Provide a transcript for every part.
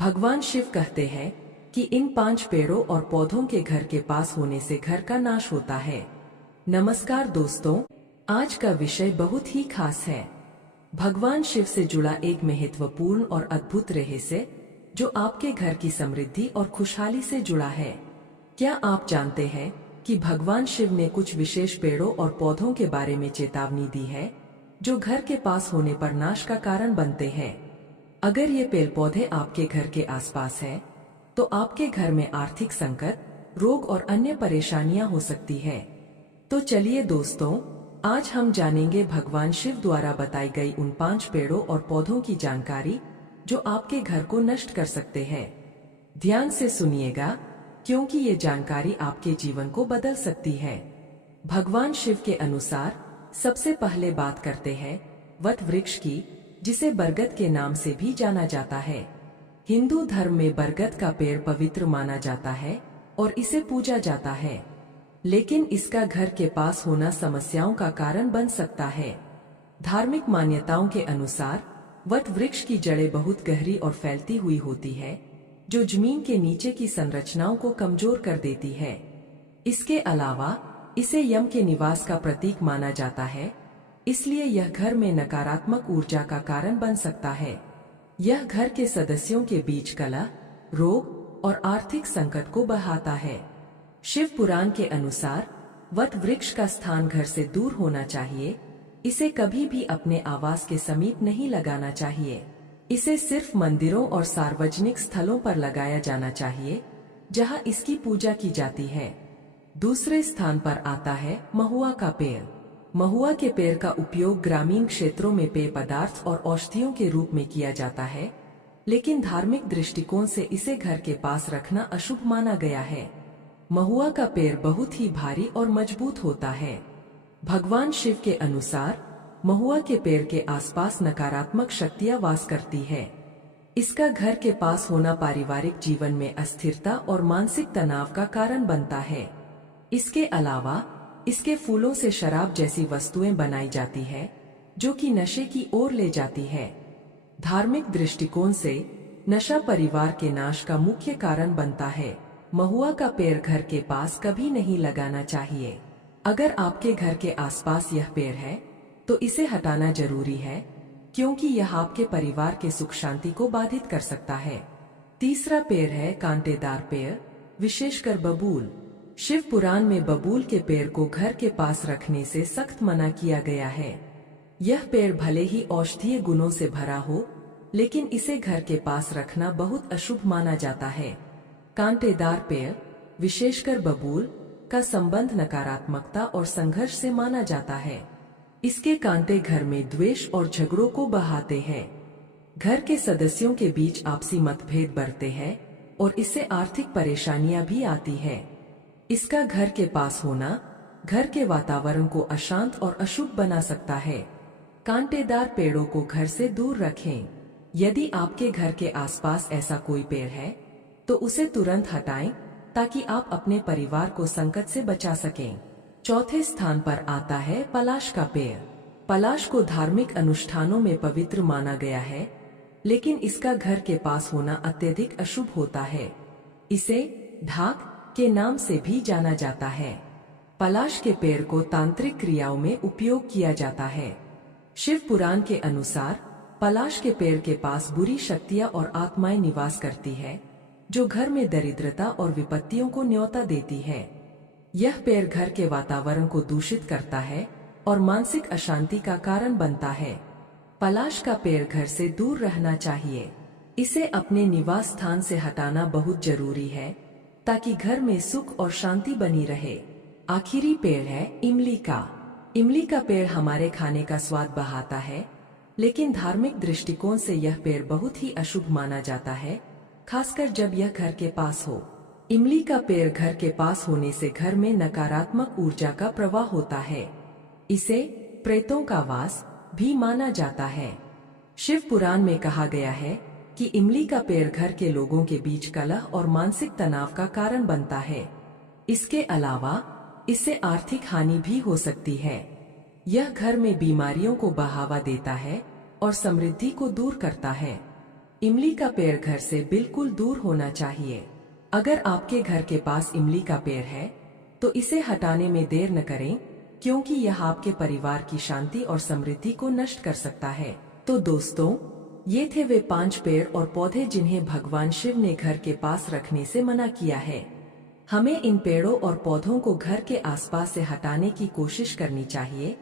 भगवान शिव कहते हैं कि इन 5 पेड़ों और पौधों के घर के पास होने से घर का नाश होता है। नमस्कार दोस्तों, आज का विषय बहुत ही खास है। भगवान शिव से जुड़ा एक महत्वपूर्ण और अद्भुत रहस्य जो आपके घर की समृद्धि और खुशहाली से जुड़ा है। क्या आप जानते हैं कि भगवान शिव ने कुछ विशेष पेड़ों और पौधों के बारे में चेतावनी दी है जो घर के पास होने पर नाश का कारण बनते हैं। अगर ये पेड़ पौधे आपके घर के आसपास है तो आपके घर में आर्थिक संकट, रोग और अन्य परेशानियां हो सकती है। तो चलिए दोस्तों, आज हम जानेंगे भगवान शिव द्वारा बताई गई उन 5 पेड़ों और पौधों की जानकारी जो आपके घर को नष्ट कर सकते हैं। ध्यान से सुनिएगा क्योंकि ये जानकारी आपके जीवन को बदल सकती है। भगवान शिव के अनुसार सबसे पहले बात करते हैं वट वृक्ष की, जिसे बरगद के नाम से भी जाना जाता है। हिंदू धर्म में बरगद का पेड़ पवित्र माना जाता है और इसे पूजा जाता है, लेकिन इसका घर के पास होना समस्याओं का कारण बन सकता है। धार्मिक मान्यताओं के अनुसार वट वृक्ष की जड़ें बहुत गहरी और फैलती हुई होती है, जो जमीन के नीचे की संरचनाओं को कमजोर कर देती है। इसके अलावा इसे यम के निवास का प्रतीक माना जाता है, इसलिए यह घर में नकारात्मक ऊर्जा का कारण बन सकता है। यह घर के सदस्यों के बीच कलह, रोग और आर्थिक संकट को बढ़ाता है। शिव पुराण के अनुसार वट वृक्ष का स्थान घर से दूर होना चाहिए। इसे कभी भी अपने आवास के समीप नहीं लगाना चाहिए। इसे सिर्फ मंदिरों और सार्वजनिक स्थलों पर लगाया जाना चाहिए जहां इसकी पूजा की जाती है। दूसरे स्थान पर आता है महुआ का पेड़। महुआ के पेड़ का उपयोग ग्रामीण क्षेत्रों में पेय पदार्थ और औषधियों के रूप में किया जाता है, लेकिन धार्मिक दृष्टिकोण से इसे घर के पास रखना अशुभ माना गया है। महुआ का पेड़ बहुत ही भारी और मजबूत होता है। भगवान शिव के अनुसार महुआ के पेड़ के आसपास नकारात्मक शक्तियां वास करती है। इसका घर के पास होना पारिवारिक जीवन में अस्थिरता और मानसिक तनाव का कारण बनता है। इसके अलावा इसके फूलों से शराब जैसी वस्तुएं बनाई जाती है, जो कि नशे की ओर ले जाती है। धार्मिक दृष्टिकोण से नशा परिवार के नाश का मुख्य कारण बनता है। महुआ का पेड़ घर के पास कभी नहीं लगाना चाहिए। अगर आपके घर के आसपास यह पेड़ है तो इसे हटाना जरूरी है, क्योंकि यह आपके परिवार के सुख शांति को बाधित कर सकता है। तीसरा पेड़ है कांटेदार पेड़, विशेषकर बबूल। शिव पुराण में बबूल के पेड़ को घर के पास रखने से सख्त मना किया गया है। यह पेड़ भले ही औषधीय गुणों से भरा हो, लेकिन इसे घर के पास रखना बहुत अशुभ माना जाता है। कांटेदार पेड़, विशेषकर बबूल, का संबंध नकारात्मकता और संघर्ष से माना जाता है। इसके कांटे घर में द्वेष और झगड़ों को बढ़ाते हैं। घर के सदस्यों के बीच आपसी मतभेद बढ़ते हैं और इससे आर्थिक परेशानियां भी आती है। इसका घर के पास होना घर के वातावरण को अशांत और अशुभ बना सकता है। कांटेदार पेड़ों को घर से दूर रखें। यदि आपके घर के आसपास ऐसा कोई पेड़ है तो उसे तुरंत हटाएं, ताकि आप अपने परिवार को संकट से बचा सकें। चौथे स्थान पर आता है पलाश का पेड़। पलाश को धार्मिक अनुष्ठानों में पवित्र माना गया है, लेकिन इसका घर के पास होना अत्यधिक अशुभ होता है। इसे ढाक के नाम से भी जाना जाता है। पलाश के पेड़ को तांत्रिक क्रियाओं में उपयोग किया जाता है। शिव पुराण के अनुसार पलाश के पेड़ के पास बुरी शक्तियां और आत्माएं निवास करती है, जो घर में दरिद्रता और विपत्तियों को न्योता देती है। यह पेड़ घर के वातावरण को दूषित करता है और मानसिक अशांति का कारण बनता है। पलाश का पेड़ घर से दूर रहना चाहिए। इसे अपने निवास स्थान से हटाना बहुत जरूरी है, ताकि घर में सुख और शांति बनी रहे। आखिरी पेड़ है इमली का। इमली का पेड़ हमारे खाने का स्वाद बढ़ाता है, लेकिन धार्मिक दृष्टिकोण से यह पेड़ बहुत ही अशुभ माना जाता है, खासकर जब यह घर के पास हो। इमली का पेड़ घर के पास होने से घर में नकारात्मक ऊर्जा का प्रवाह होता है। इसे प्रेतों का वास भी माना जाता है। शिव पुराण में कहा गया है कि इमली का पेड़ घर के लोगों के बीच कलह और मानसिक तनाव का कारण बनता है। इसके अलावा इससे आर्थिक हानि भी हो सकती है। यह घर में बीमारियों को बढ़ावा देता है और समृद्धि को दूर करता है। इमली का पेड़ घर से बिल्कुल दूर होना चाहिए। अगर आपके घर के पास इमली का पेड़ है तो इसे हटाने में देर न करें, क्योंकि यह आपके परिवार की शांति और समृद्धि को नष्ट कर सकता है। तो दोस्तों, ये थे वे 5 पेड़ और पौधे जिन्हें भगवान शिव ने घर के पास रखने से मना किया है। हमें इन पेड़ों और पौधों को घर के आसपास से हटाने की कोशिश करनी चाहिए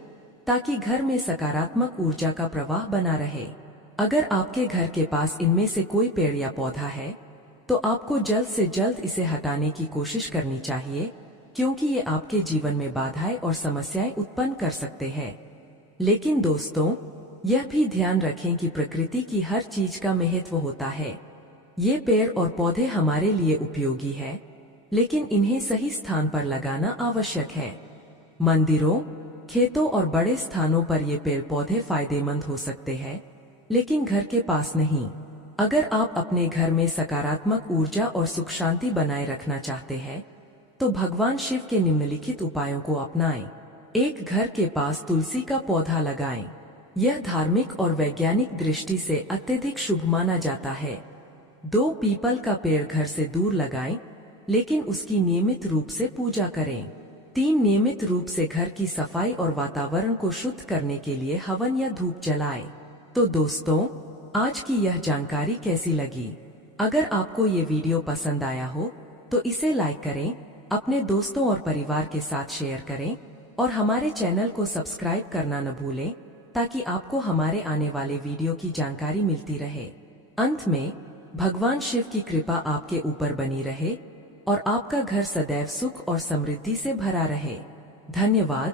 ताकि घर में सकारात्मक ऊर्जा का प्रवाह बना रहे। अगर आपके घर के पास इनमें से कोई पेड़ या पौधा है तो आपको जल्द से जल्द इसे हटाने की कोशिश करनी चाहिए, क्योंकि ये आपके जीवन में बाधाएं और समस्याएं उत्पन्न कर सकते हैं। लेकिन दोस्तों, यह भी ध्यान रखें कि प्रकृति की हर चीज का महत्व होता है। ये पेड़ और पौधे हमारे लिए उपयोगी है, लेकिन इन्हें सही स्थान पर लगाना आवश्यक है। मंदिरों, खेतों और बड़े स्थानों पर ये पेड़ पौधे फायदेमंद हो सकते हैं, लेकिन घर के पास नहीं। अगर आप अपने घर में सकारात्मक ऊर्जा और सुख शांति बनाए रखना चाहते हैं तो भगवान शिव के निम्नलिखित उपायों को अपनाएं। 1. घर के पास तुलसी का पौधा लगाएं। यह धार्मिक और वैज्ञानिक दृष्टि से अत्यधिक शुभ माना जाता है। 2. पीपल का पेड़ घर से दूर लगाएं, लेकिन उसकी नियमित रूप से पूजा करें। 3. नियमित रूप से घर की सफाई और वातावरण को शुद्ध करने के लिए हवन या धूप जलाएं। तो दोस्तों, आज की यह जानकारी कैसी लगी? अगर आपको ये वीडियो पसंद आया हो तो इसे लाइक करें, अपने दोस्तों और परिवार के साथ शेयर करें और हमारे चैनल को सब्सक्राइब करना न भूलें, ताकि आपको हमारे आने वाले वीडियो की जानकारी मिलती रहे। अंत में भगवान शिव की कृपा आपके ऊपर बनी रहे और आपका घर सदैव सुख और समृद्धि से भरा रहे। धन्यवाद।